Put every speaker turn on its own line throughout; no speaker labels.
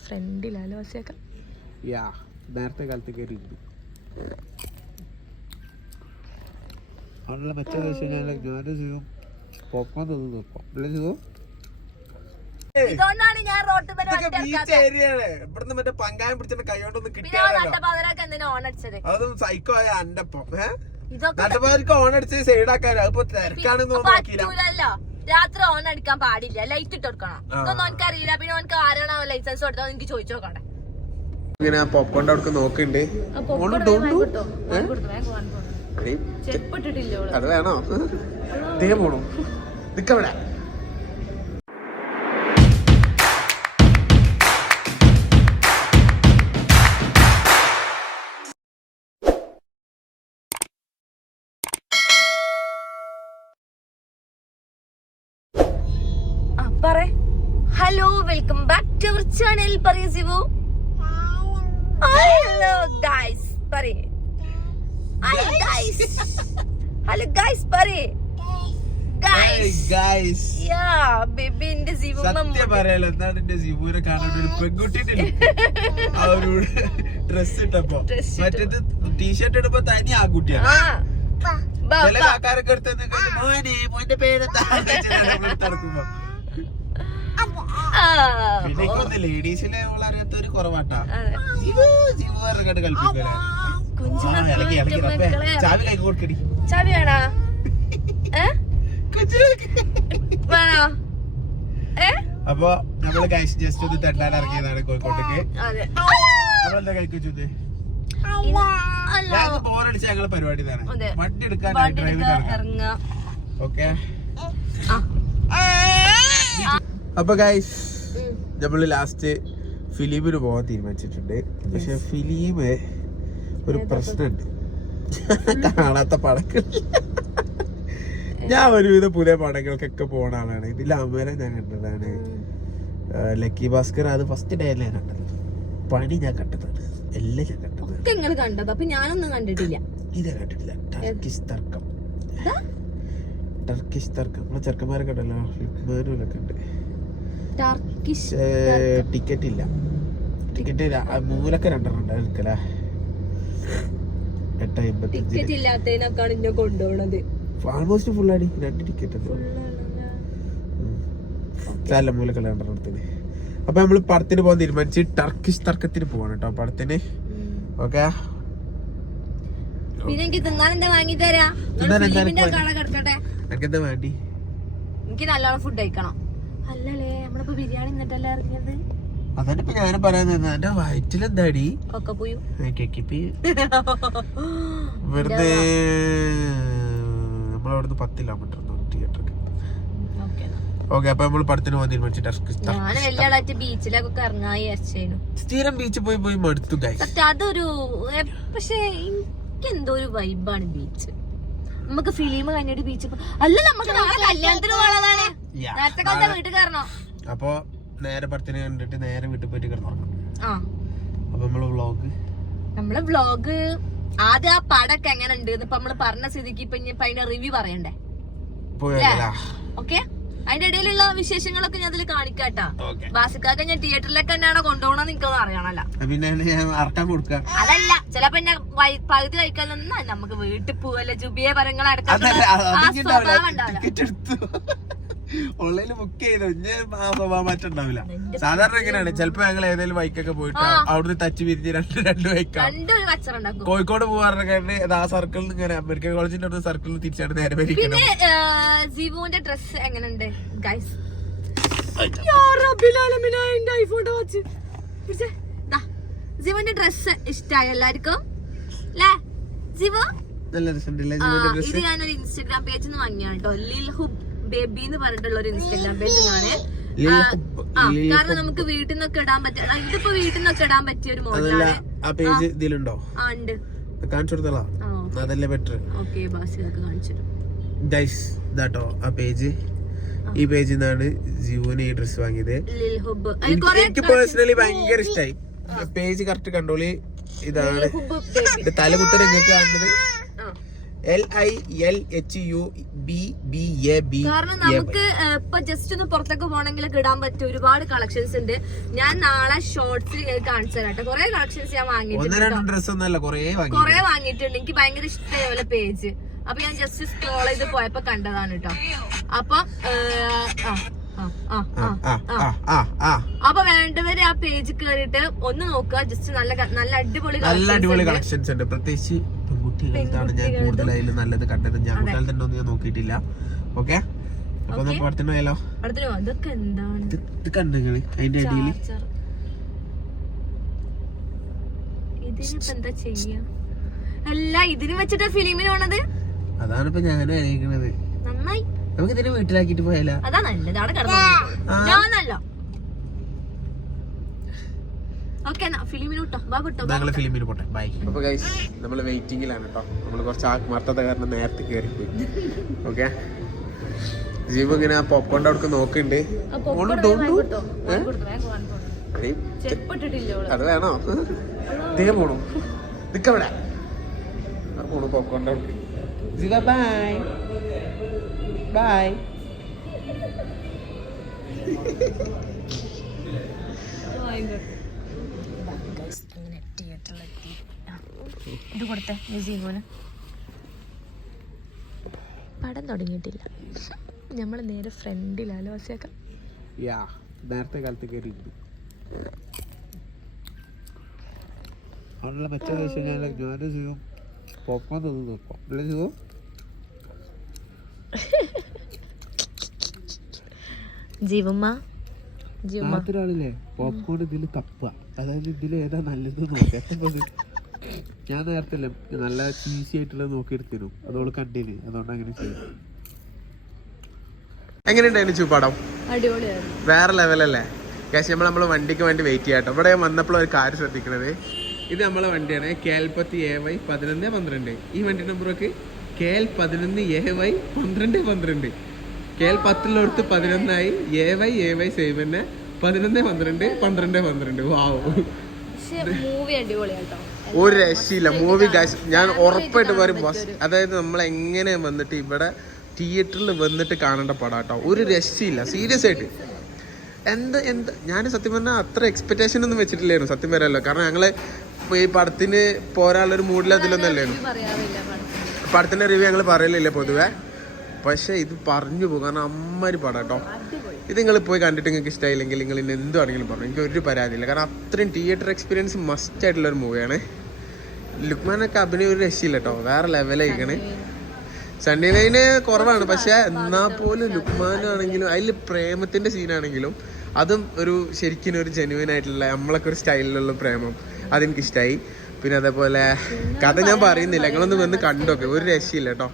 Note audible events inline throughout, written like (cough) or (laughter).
ഫ്രണ്ടിലല്ലോ വസിയൊക്കെ
യാ നേരത്തെ കാലത്ത് കയറി ഇരുന്നു അതിനുള്ള മെച്ചം എന്ന് വെച്ച് കഴിഞ്ഞാൽ ഞാനും ചെയ്യും പോപ്കോൺ തിന്നു നോക്കാം അല്ലേ ചെയ്യും
ഇതുകൊണ്ടാണ് ഞാൻ
ഇവിടുന്ന് മറ്റേ പങ്കായം പിടിച്ചിട്ട് കൈകൊണ്ടൊന്നും കിട്ടിയാലോ? അതും സൈക്കോ ആയ അന്റെ ഒപ്പം ഏഹ്
ഇതൊക്കെ
ഓണടിച്ച് ഓൺ അടിച്ച് സൈഡ് ആക്കാൻ അതിപ്പോ തിരക്കാണെന്ന് നോക്കിയില്ല.
രാത്രി ഓൺ അടിക്കാൻ പാടില്ല. ലൈറ്റ് ഇട്ട് കൊടുക്കണം. ഇതൊന്നും അറിയില്ല പിന്നെ ഓനക്ക് ആരാണോ ലൈസൻസ് കൊടുത്തോ എനിക്ക് ചോദിച്ചു നോക്കണ്ടേ
ഇങ്ങനെ പോപ്കോൺ അവിടെ
ചെപ്പിട്ടിട്ടില്ല
അത് വേണോ? നിക്കവിടെ
hello welcome back to our channel പറയൂ സിവു ഹലോ ഗൈസ് പറയേ ഹലോ ഗൈസ് ഹലോ ഗൈസ് പറയേ
ഡ്രസ് ഇട്ടപ്പോ. മറ്റേത് ടീഷർട്ട് ഇടുമ്പോ തനി ആ കുട്ടിയാണ്.
ആ. ബാ,
ചില
ബാ.
ആൾക്കാരൊക്കെ എടുത്ത് നിന്നിട്ട് മോനെ മോന്റെ പേരെന്താ? (laughs) നടക്കുമ്പോ
ആ,
പിന്നെ കുറവാട്ടാ. കളിപ്പിക്കല. ചാവി കൈ കൊടുക്കടി.
ചാവി വേണോ? വേണോ?
അപ്പൊ നമ്മൾ കഴിച്ച് ജസ്റ്റ് ഒന്ന് തട്ടാൻ ഇറങ്ങിയതാണ് കോഴിക്കോട്ടേക്ക്.
അതെ.
നമ്മളെന്താ ഞങ്ങൾ ബോറടിച്ച ഞങ്ങളെ പരിപാടി തന്നെ
അതെ.
വണ്ടി എടുക്കാൻ ഓക്കെ
ആ
അപ്പൊ ഗൈസ്. നമ്മൾ ലാസ്റ്റ് ഫിലിമിന് പോകാൻ തീരുമാനിച്ചിട്ടുണ്ട്. പക്ഷെ ഫിലിമ് ഒരു പ്രശ്നമുണ്ട്. കാണാത്ത പടങ്ങൾ ഞാൻ ഒരുവിധ പുതിയ പടങ്ങൾക്കൊക്കെ പോണ ആളാണ്. ഇതിൽ അമര ഞാൻ കണ്ടതാണ്. ലക്കി ഭാസ്കർ അത് ഫസ്റ്റ് ഡേ അല്ലേ കണ്ടത്. പണി ഞാൻ കണ്ടതാണ്. എല്ലാം ഞാൻ
ഒക്കെ കണ്ടത്. അപ്പൊ ഞാനൊന്നും കണ്ടിട്ടില്ല.
ഇത് കണ്ടിട്ടില്ല. ടർക്കിഷ് തർക്കം. ടർക്കിഷ് തർക്കം. നമ്മളെ ചെറുക്കന്മാരൊക്കെ ഉണ്ടല്ലോ. ലുക്മാനൊക്കെ ഉണ്ട്.
ടർക്കിഷ്
ടിക്കറ്റ് ഇല്ല ടിക്കറ്റ് മൂലൊക്കെ രണ്ടെണ്ണം ഉണ്ട് എടുക്കലേ
ടിക്കറ്റ് ഇല്ലാത്തതിനൊക്കെയാണ് ഇന്നെ കൊണ്ടുപോണത്.
ആൾമോസ്റ്റ് ഫുൾ അടി രണ്ട് ടിക്കറ്റ് അല്ല മൂലക്കല്ല രണ്ടെണ്ണത്തിന് അപ്പൊ നമ്മൾ പടത്തിന് പോകാൻ തീരുമാനിച്ച് ടർക്കിഷ് തർക്കത്തിന് പോവാണ് കേട്ടോ പടത്തിന്. ഓക്കെ?
പിന്നെ എനിക്ക് തിന്നാൻ എന്താ വാങ്ങി തരാ
എന്താ എനിക്ക് എനിക്കെന്താ വേണ്ടി?
എനിക്ക് നല്ലോണം ഫുഡ് കഴിക്കണം. അല്ലല്ലേ നമ്മളിപ്പോ ബിരിയാണി എന്നിട്ടല്ലേ ഇറങ്ങിയത്?
അതന്നെ ഞാനും പറയാൻ നിന്നത് എന്റെ വയറ്റിലെന്താടി? (gasps) വെറുതെ നമ്മളവിടുന്ന് പത്ത് കിലോമീറ്റർ തിയേറ്ററിൽ.
ഓക്കെ
അപ്പൊ നമ്മൾ പടത്തിന് പോകാൻ തീരുമാനിച്ചിട്ട്.
ഞാൻ ബീച്ചിലൊക്കെ ഇറങ്ങാൻ
സ്ഥിരം ബീച്ചിൽ പോയി പോയി മടുത്തു
അതൊരു പക്ഷേ എനിക്ക് എന്തോ ഒരു വൈബാണ് ബീച്ച്. നമുക്ക് ഫിലിം കഴിഞ്ഞിട്ട് ബീച്ച് അല്ല നമുക്ക് നാളെ കല്യാണത്തിന്. നേരത്തെ കാലത്തെ വീട്ടിൽ കയറണോ?
അപ്പൊ നേരെ പടത്തിന് കണ്ടിട്ട് നേരെ വീട്ടിൽ പോയിട്ട് കിടന്നുറങ്ങണം.
ആ.
അപ്പൊ നമ്മൾ വ്ളോഗ്
നമ്മൾ വ്ലോഗ് ആദ്യം ആ പടൊക്കെ എങ്ങനെ ഉണ്ട് ഇപ്പൊ നമ്മൾ പറഞ്ഞ സ്ഥിതിക്ക് ഇപ്പൊ ഇനി അതിന്റെ റിവ്യൂ പറയണ്ടേ? ഓക്കെ അതിന്റെ ഇടയിലുള്ള വിശേഷങ്ങളൊക്കെ ഞാൻ അതിൽ കാണിക്കാട്ടാ. ബാസിക്കാക്ക ഞാൻ തിയേറ്ററിലേക്ക് തന്നെയാണ് കൊണ്ടുപോകണം എനിക്കൊന്നും അറിയണല്ലോ
പിന്നെ അറക്കാൻ കൊടുക്ക.
അതല്ല ചിലപ്പോ എന്നെ പകുതി കഴിക്കാൻ നമുക്ക് വീട്ടിൽ പോവല്ലേ ജുബിയെ പരങ്ങൾ
അടക്കാൻ
ആ സ്വഭാവം ഉണ്ടാവില്ല.
ഓൺലൈനിൽ ബുക്ക് ചെയ്തു. സ്വഭാവം ഉണ്ടാവില്ല സാധാരണ എങ്ങനെയാണ് ചിലപ്പോ ഞങ്ങൾ ഏതെങ്കിലും ബൈക്കൊക്കെ പോയിട്ട് അവിടുന്ന് തച്ച് പിരിഞ്ഞ് രണ്ട് രണ്ട് ബൈക്കാണ് കോഴിക്കോട് പോകാറുണ്ട് ആ സർക്കിളിൽ ഇങ്ങനെ മെഡിക്കൽ കോളേജിന്റെ അടുത്ത് സർക്കിളിൽ തിരിച്ചാണ് നേരെ വരിക്കണം
ജിവുവിന്റെ ഡ്രസ് എങ്ങനെയുണ്ട് ഗൈസ് ജിവുവിന്റെ ഡ്രസ് ഇഷ്ടായ എല്ലാവർക്കും? ജിവു
നല്ല രസമുണ്ടല്ലേ
ഇത് ഞാനൊരു ഇൻസ്റ്റാഗ്രാം പേജിൽ നിന്ന് വാങ്ങിയാണ് കേട്ടോ ലിൽ ഹുബ് ബേബി എന്ന് പറഞ്ഞിട്ടുള്ള ഒരു ഇൻസ്റ്റഗ്രാം പേജ് ആണ് കാരണം നമുക്ക് വീട്ടിൽ നിന്നൊക്കെ ഇടാൻ പറ്റിയ ആ, ഇതിപ്പോ വീട്ടിൽ നിന്നൊക്കെ ഇടാൻ പറ്റിയ ഒരു മോഡലാണ്
ആ പേജ് ഇതിലുണ്ടോ?
ആ ഉണ്ട്.
കാണിച്ചു കൊടുത്തളാ അതല്ലേ ബെറ്റർ
ഓക്കെ ബാസിയൊക്കെ കാണിച്ചിട്ട്
ഗൈസ് ഇതാട്ടോ ആ പേജ് ഈ പേജിൽ നിന്നാണ് ജീവന് ഈ ഡ്രസ് വാങ്ങിയത്. എനിക്ക് പേഴ്സണലി ഭയങ്കര ഇഷ്ടമായി പേജ് കറക്റ്റ് കണ്ടോളി ഇതാണ്. തലകുത്തനെ നിങ്ങൾക്ക് കാണുന്നത്. L I L H U B B A B
കാരണം നമുക്ക് ഇപ്പൊ ജസ്റ്റ് ഒന്ന് പുറത്തൊക്കെ പോകണമെങ്കിലൊക്കെ ഇടാൻ പറ്റും ഒരുപാട് കളക്ഷൻസ് ഉണ്ട്. ഞാൻ നാളെ ഷോർട്സിൽ കാണിച്ചു തരാട്ടെ കേട്ടോ. കുറെ കളക്ഷൻസ് ഞാൻ വാങ്ങിയിട്ടുണ്ട്
ഡ്രസ് ഒന്നല്ല കൊറേ വാങ്ങി
കുറെ വാങ്ങിയിട്ടുണ്ട്. എനിക്ക് ഭയങ്കര ഇഷ്ടമായ പോലെ പേജ് അപ്പൊ ഞാൻ ജസ്റ്റ് സ്ക്രോൾ ചെയ്ത് പോയപ്പോ കണ്ടതാണ് കേട്ടോ. അപ്പൊ അപ്പൊ വേണ്ടവര് ആ പേജ് കേറിയിട്ട് ഒന്ന് നോക്കുക. ജസ്റ്റ് നല്ല നല്ല അടിപൊളി
നല്ല അടിപൊളി കളക്ഷൻസ് ഉണ്ട്. പ്രത്യേകിച്ച് പെൺകുട്ടികൾക്കാണ് ഞാൻ
കൂടുതൽ
കൂടുതലായാലും നല്ലത് കണ്ടത്. ഞാൻ കുട്ടികൾ തന്നെ ഒന്നും ഞാൻ നോക്കിയിട്ടില്ല. ഓക്കെ? അപ്പൊ. നമുക്ക് അടുത്തിന് പോയാലോ? ഇത് കണ്ടു നിങ്ങൾ അതിന്റെ അടിയിൽ
അതാണിപ്പോ ഞാൻ അല്ല ഇതിന് വെച്ചിട്ട് ഫിലിമിന് പോണത്?
അതാണ് ഇപ്പൊ ഞാൻ അറിയിക്കണത്
നന്നായി.
നമുക്ക് ഇതിനെ വീട്ടിലാക്കിട്ട് പോയാലോ?
അതാ നല്ലത്. അവിടെ കിടന്നു
ആ.
ഞാനല്ല ഓക്കെ എന്നാ ഫിലിമിന് വിട്ടോ ബാ വിട്ടോ
ഞങ്ങൾ ഫിലിമിന് പോട്ടെ. ബൈ അപ്പൊ ഗൈസ് നമ്മൾ വെയിറ്റിംഗിലാണ് കേട്ടോ നമ്മൾ കുറച്ച് ആത്മാർത്ഥത കാരണം നേരത്തെ കയറി പോയി ഓക്കെ ജീവ് ഇങ്ങനെ പോപ്കോണിന്റെ അവിടെ നോക്കുന്നുണ്ട് അത് വേണോ? ദേ പോണു നിക്കവിടെ പോണു പോപ്കോണിന്റെ അവിടെ. ജീവ ബൈ ബൈ
ഇത് കൊടുത്തേ മ്യൂസിയത്തിന് പടം തുടങ്ങിയിട്ടില്ല. നമ്മൾ നേരെ ഫ്രണ്ടിലാലോ
യാ നേരത്തെ കാലത്ത് കയറി മെച്ചം വെച്ച് കഴിഞ്ഞാൽ ഞാനും ചെയ്യും പോപ്കോൺ തന്നു നോക്കാം അല്ലേ ചെയ്യും
ജീവമ്മ?
ഒരാളില്ലേ പോപ്കോൺ ഇതിൽ തപ്പുക. അതായത് ഇതിൽ ഏതാ നല്ലത് നോക്കാം. ഞാൻ നേരത്തെ അല്ല നല്ല ഈസി ആയിട്ടുള്ളത് നോക്കിയെടുത്തിരുന്നു. അതോട് കണ്ടിന് അതുകൊണ്ട് അങ്ങനെ ചെയ്യും എങ്ങനെയുണ്ടായിരുന്നു ചൂപ്പാടം വേറെ ലെവലല്ലേ കാശ് നമ്മൾ നമ്മളെ വണ്ടിക്ക് വേണ്ടി വെയിറ്റ് ചെയ്യാട്ടോ. ഇവിടെ വന്നപ്പോൾ ഒരു കാര്യം ശ്രദ്ധിക്കണത്. ഇത് നമ്മളെ വണ്ടിയാണ്. കെ എൽ പത്ത് എ വൈ പതിനൊന്ന് പന്ത്രണ്ട്. ഈ വണ്ടി നമ്പറൊക്കെ കെ എൽ പതിനൊന്ന് എ വൈ പന്ത്രണ്ട് പന്ത്രണ്ട്. കെ എൽ പത്തിലോടത്ത് പതിനൊന്നായി A Y A Y same തന്നെ. പതിനൊന്ന് പന്ത്രണ്ട് പന്ത്രണ്ട് പന്ത്രണ്ട്. വാവ്
മൂവി അടിപൊളിയാട്ടോ.
ഒരു രക്ഷയില്ല. മൂവി കാശ് ഞാൻ ഉറപ്പായിട്ട് പറയും ബസ് അതായത് നമ്മൾ എങ്ങനെ വന്നിട്ട് ഇവിടെ തിയേറ്ററിൽ വന്നിട്ട് കാണേണ്ട പടം കേട്ടോ ഒരു രക്ഷയില്ല. സീരിയസ് ആയിട്ട്. എന്ത് എന്ത്? ഞാൻ സത്യം പറഞ്ഞാൽ അത്ര എക്സ്പെക്ടേഷൻ ഒന്നും വെച്ചിട്ടില്ലായിരുന്നു. സത്യം പറയാമല്ലോ കാരണം ഞങ്ങൾ ഇപ്പൊ ഈ പടത്തിന് പോരാനുള്ളൊരു മൂഡിൽ അതിലൊന്നും അല്ലായിരുന്നു. പടത്തിന്റെ റിവ്യൂ ഞങ്ങൾ പറയലില്ല പൊതുവേ. പക്ഷേ ഇത് പറഞ്ഞു പോകും. കാരണം അമ്മര് പടം കേട്ടോ ഇത് നിങ്ങൾ പോയി കണ്ടിട്ട് നിങ്ങൾക്ക് ഇഷ്ടമായില്ലെങ്കിൽ നിങ്ങൾ ഇന്ന് എന്തുവാണെങ്കിലും പറഞ്ഞു. എനിക്ക് ഒരു പരാതിയില്ല. കാരണം അത്രയും തിയേറ്റർ എക്സ്പീരിയൻസ് മസ്റ്റ് ആയിട്ടുള്ള ഒരു മൂവിയാണ് ലുക്മാനൊക്കെ അഭിനയം ഒരു രക്ഷയില്ല കേട്ടോ വേറെ ലെവലായിക്കണേ സണ്ണി ലൈന് കുറവാണ്. പക്ഷെ എന്നാ പോലും ലുക്മാനാണെങ്കിലും അതിൽ പ്രേമത്തിന്റെ സീനാണെങ്കിലും അതും ഒരു ശരിക്കും ഒരു ജെന്യുവൻ ആയിട്ടുള്ള നമ്മളൊക്കെ ഒരു സ്റ്റൈലിലുള്ള പ്രേമം അതെനിക്ക് ഇഷ്ടമായി പിന്നെ അതേപോലെ കഥ ഞാൻ പറയുന്നില്ല. നിങ്ങളൊന്ന് വന്ന് കണ്ടോക്കെ. ഒരു രക്ഷയില്ല കേട്ടോ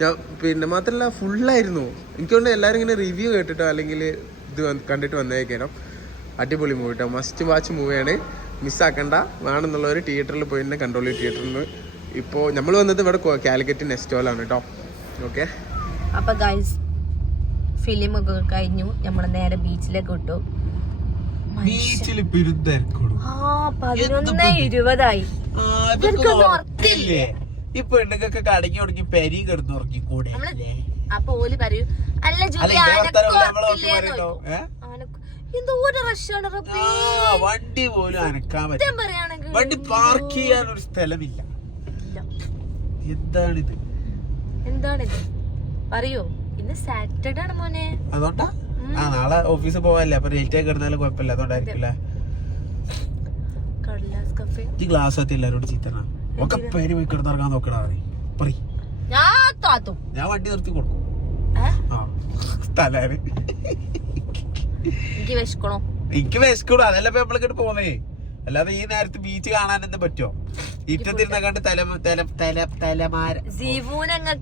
ഞാൻ പിന്നെ മാത്രമല്ല ഫുള്ളായിരുന്നു എനിക്കൊണ്ട് എല്ലാവരും ഇങ്ങനെ റിവ്യൂ കേട്ടിട്ടോ? അല്ലെങ്കിൽ ഇത് കണ്ടിട്ട് വന്നേക്കാനോ? അടിപൊളി മൂവി കേട്ടോ മസ്റ്റ് വാച്ച് മൂവിയാണ് മിസ്സാക്കണ്ട. വേണമെന്നുള്ളവർ തിയേറ്ററിൽ പോയി തന്നെ കൺട്രോൾ തിയേറ്ററിൽ നിന്ന് ഇപ്പോൾ നമ്മൾ വന്നത് ഇവിടെ കാലിക്കറ്റ് നെസ്റ്റോലാണ് കേട്ടോ ഓക്കെ
അപ്പോൾ ഗൈസ് ഫിലിം ഒക്കെ കഴിഞ്ഞു. നമ്മൾ നേരെ ബീച്ചിലേക്ക് വിട്ടു.
ബീച്ചിൽ
പതിനൊന്ന് ഇരുപതായി.
ഈ പെണ്ണുങ്ങൾക്ക് കടങ്ങി ഉടങ്ങി പെരി കിടന്ന് ഉറങ്ങി കൂടെ
അപ്പൊ ഓൽ പറയൂ അല്ല ജോലി ആനക്ക് എന്തോ ഒരു റഷാണ്
വണ്ടി പോലും അനക്കാൻ പറ്റും വണ്ടി പാർക്ക് ചെയ്യാൻ ഒരു സ്ഥലമില്ല. എന്താണിത്?
എന്താണിത്? പറയോ ഇന്ന് സാറ്റർഡേ ആണ് മോനെ.
അതുകൊണ്ടാ ആ നാളെ ഓഫീസിൽ പോവാല്ലേ? അപ്പൊ ലേറ്റ് ആയി കിടന്നാലും കുഴപ്പമില്ല. അതുകൊണ്ടായിരിക്കില്ല ഈ ഗ്ലാസ് ആത്തി എല്ലാരോടും ചീത്തണ. ഒക്കെ പേര് പോയി കിടന്നിറങ്ങാൻ നോക്കണ പറ
ഞാൻ
വണ്ടി നിർത്തി കൊടുക്കും.
ഏ? എനിക്ക് വിശക്കണോ?
എനിക്ക് വിശക്കൂടും. അതല്ല ഇപ്പൊ നമ്മളിങ്ങോട്ട് പോന്നേ. അല്ലാതെ ഈ നേരത്ത് ബീച്ച് കാണാൻ എന്താ പറ്റുമോ ഇറ്റത്തിരുന്ന കണ്ട് തല തല തല തലമാര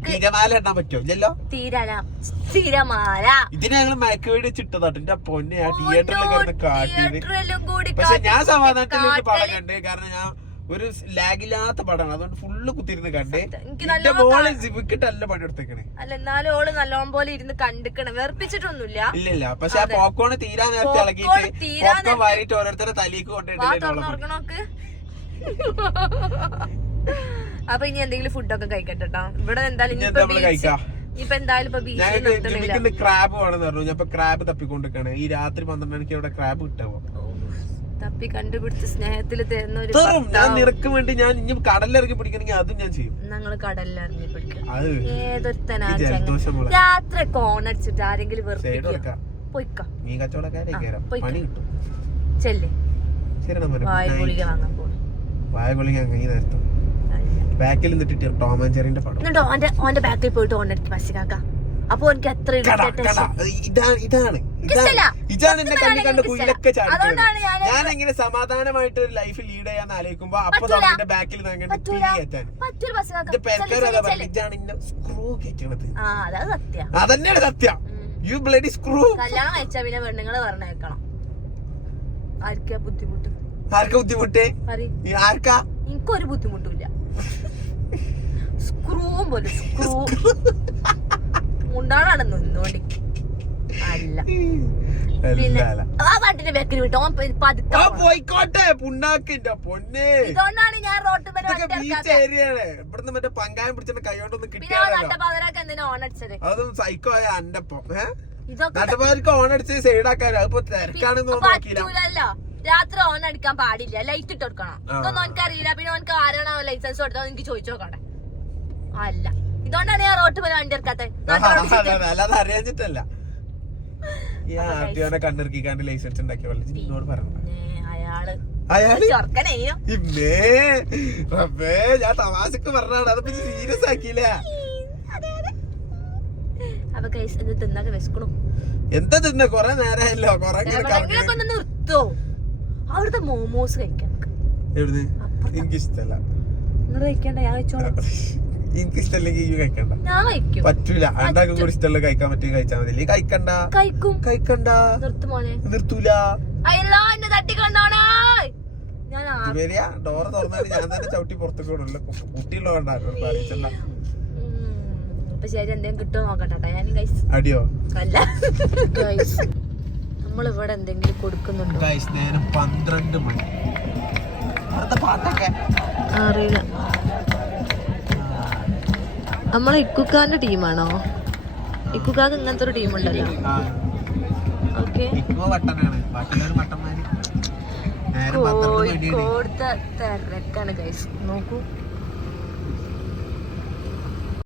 തിരമാല എണ്ണാൻ പറ്റുമോ ഇല്ലല്ലോ?
തീരല. സ്ഥിരമാല
ഇതിന് ഞങ്ങൾ മയക്കുവേടി വെച്ചിട്ടതാട്ടോ എന്റെ പൊന്നെ ആ തിയേറ്ററിൽ കിടന്ന് കാട്ടിയത്. പക്ഷെ ഞാൻ സമാധാനത്തിൽ പടം കണ്ട് കാരണം ഞാൻ ഒരു ലാഗില്ലാത്ത പടമാണ്. അതുകൊണ്ട് ഫുള്ള് കുത്തിരുന്ന് കണ്ട്. എന്റെ മോളെ പണി എടുത്തേക്കണേ
അല്ല എന്നാലും ഓൾ നല്ലോണം പോലെ ഇരുന്ന് കണ്ടിക്കണം. വേർപ്പിച്ചിട്ടൊന്നുമില്ല
ഇല്ല പക്ഷെ ആ പോക്കോണ് തീരാ നേരത്തെ
ഇളകിട്ട്
ഇളകിയിട്ട് ഓരോരുത്തരുടെ തലേക്ക്
വാ അപ്പൊ ഇനി എന്തെങ്കിലും ഫുഡൊക്കെ കഴിക്കട്ടെ കേട്ടോ ഇവിടെ എന്തായാലും? ഇനിയിപ്പോ എന്തായാലും ഇപ്പൊ ബീച്ചിൽ
ക്രാബ് വേണമെന്ന് പറഞ്ഞു. ഞാൻ ഇപ്പൊ ക്രാബ് തപ്പിക്കൊണ്ടിരിക്കണേ ഈ രാത്രി പന്ത്രണ്ട് മണിക്ക് ഇവിടെ ക്രാബ് കിട്ടാവോ?
തപ്പി കണ്ടുപിടിച്ച് സ്നേഹത്തിൽ തരുന്ന ഒരു
ഞാൻ. നിനക്ക് വേണ്ടി ഞാൻ ഇനി കടലിറങ്ങി പിടിക്കണമെങ്കിൽ അതും ഞാൻ ചെയ്യും.
ഞങ്ങൾ കടലിൽ ഇറങ്ങി പിടിക്കും ഏതൊരുത്തനാ രാത്രി കോണടിച്ചിട്ട് ആരെങ്കിലും വെറുതെ പൊയ്ക്ക. ചെല്ലേ.
ശരി നമ്മ
വായ ഗുളിക വാങ്ങാൻ പോണു
വായ ഗുളിക അങ്ങനെ നേരത്തെ. ബാക്കിൽ നിന്നിട്ട് ടോം ആൻഡ് ജെറിന്റെ പടം.
ഓന്റെ ബാക്കിൽ പോയിട്ട് ഓണടിക്ക് പശികാക്കാം. കാക്ക അപ്പൊ എനിക്ക് എത്ര
ഇതാണ് ഇതാണ്. എന്നെ കണ്ണി കണ്ട്. കുയിലൊക്കെ
ഞാൻ
എങ്ങനെ സമാധാനമായിട്ട് ഒരു ലൈഫ് ലീഡ് ചെയ്യാന്ന് ആലോചിക്കുമ്പോ അപ്പൊ. നമ്മുടെ ബാക്കിൽ. ഇതാണ് ഇന്ന സ്ക്രൂ കയറ്റണത് അതന്നെയാണ് സത്യം. യു ബ്ലഡി സ്ക്രൂ
കല്യാണം കഴിച്ച പിന്നെ പെണ്ണുങ്ങൾ പറഞ്ഞേക്കണം. ആർക്കാ ബുദ്ധിമുട്ട്?
ആർക്കാ ബുദ്ധിമുട്ട്? ആർക്കാ?
എനിക്കൊരു ബുദ്ധിമുട്ടില്ല സ്ക്രൂവും പോലെ സ്ക്രൂ മുണ്ടാണാണ് നിന്നോണ്ട് അല്ല. പാട്ടിന്റെ ബാക്കിൽ വിട്ടോ.
പോയിക്കോട്ടെ പുണ്ണാക്കിന്റെ പൊന്നെ.
ഇതുകൊണ്ടാണ് ഞാൻ റോട്ട്
ഇവിടുന്ന് മറ്റേ പങ്കായം പിടിച്ചിട്ട് കൈകൊണ്ടൊന്നും കിട്ടിയാലോ സൈക്കോ ആയ ഓൺ അടിച്ച് സൈഡ് അതിപ്പോ തിരക്കാണെന്ന് നോക്കിയില്ല.
രാത്രി ഓൺ അടിക്കാൻ പാടില്ല. ലൈറ്റ് ഇട്ട് കൊടുക്കണം. ഇതൊന്നും അറിയില്ല പിന്നെ ഓനക്ക് ആരാണോ ലൈസൻസ് കൊടുത്തത്? എനിക്ക് ചോദിച്ചു നോക്കണ്ടേ. അല്ല. ഇതുകൊണ്ടാണ് ഞാൻ റോട്ട് പോലെ വണ്ടി ഇറക്കാത്തത്
ഈ ലൈസൻസ് ഉണ്ടാക്കിയ എന്നോട് പറഞ്ഞു അയാൾ റബ്ബേ ഞാൻ തമാശക്ക് പറഞ്ഞാണ് അത് പിന്നെ സീരിയസ് ആക്കിയില്ല?
അപ്പൊ കൈസ് എന്ത് തിന്നൊക്കെ വിശക്കണു.
എന്താ തിന്ന? കൊറേ നേരമായല്ലോ കൊറേ ഇങ്ങനെ കറങ്ങി.
എവിടെയെങ്കിലൊക്കെ ഒന്ന് നിർത്തോ. അവിടുത്തെ മോമോസ് കഴിക്കാം
എനിക്കിഷ്ടല്ല.
കഴിക്കണ്ട ഞാൻ (laughs)
എനിക്കിഷ്ടല്ലെങ്കിൽ ഇഷ്ടമല്ലെങ്കിൽ കഴിക്കണ്ട.
ഞാൻ കഴിക്കും.
പറ്റൂല. അണ്ടാക്കും കൂടി ഇഷ്ടമുള്ള കഴിക്കാൻ പറ്റും കഴിച്ചാൽ മതി. കഴിക്കണ്ട.
കഴിക്കും.
കഴിക്കണ്ട. നിർത്തൂല. ഡോറ് തുറന്നാൽ ഞാൻ തന്നെ ചവിട്ടി പുറത്തേക്ക് വിടുള്ളൂ കുട്ടിയുള്ളതുകൊണ്ടാ. അറിയിച്ചല്ല
ശരി എന്തെങ്കിലും കിട്ടുമോ നോക്കട്ടെ ഞാൻ
അടിയോ?
അല്ല. നമ്മളിവിടെ എന്തെങ്കിലും കൊടുക്കുന്നുണ്ട്?
നേരം പന്ത്രണ്ട് മണി.
അറിയില്ല. നമ്മളെ ഇക്കുക്കാന്റെ ടീമാണോ? ഇക്കുക്കാക്ക് ഇങ്ങനത്തെ ഒരു ടീം ഉണ്ടല്ലോ
ആ,
ഓക്കെ കോഴിക്കോടത്തെ തിരക്കാണ് ഗൈസ് നോക്കൂ.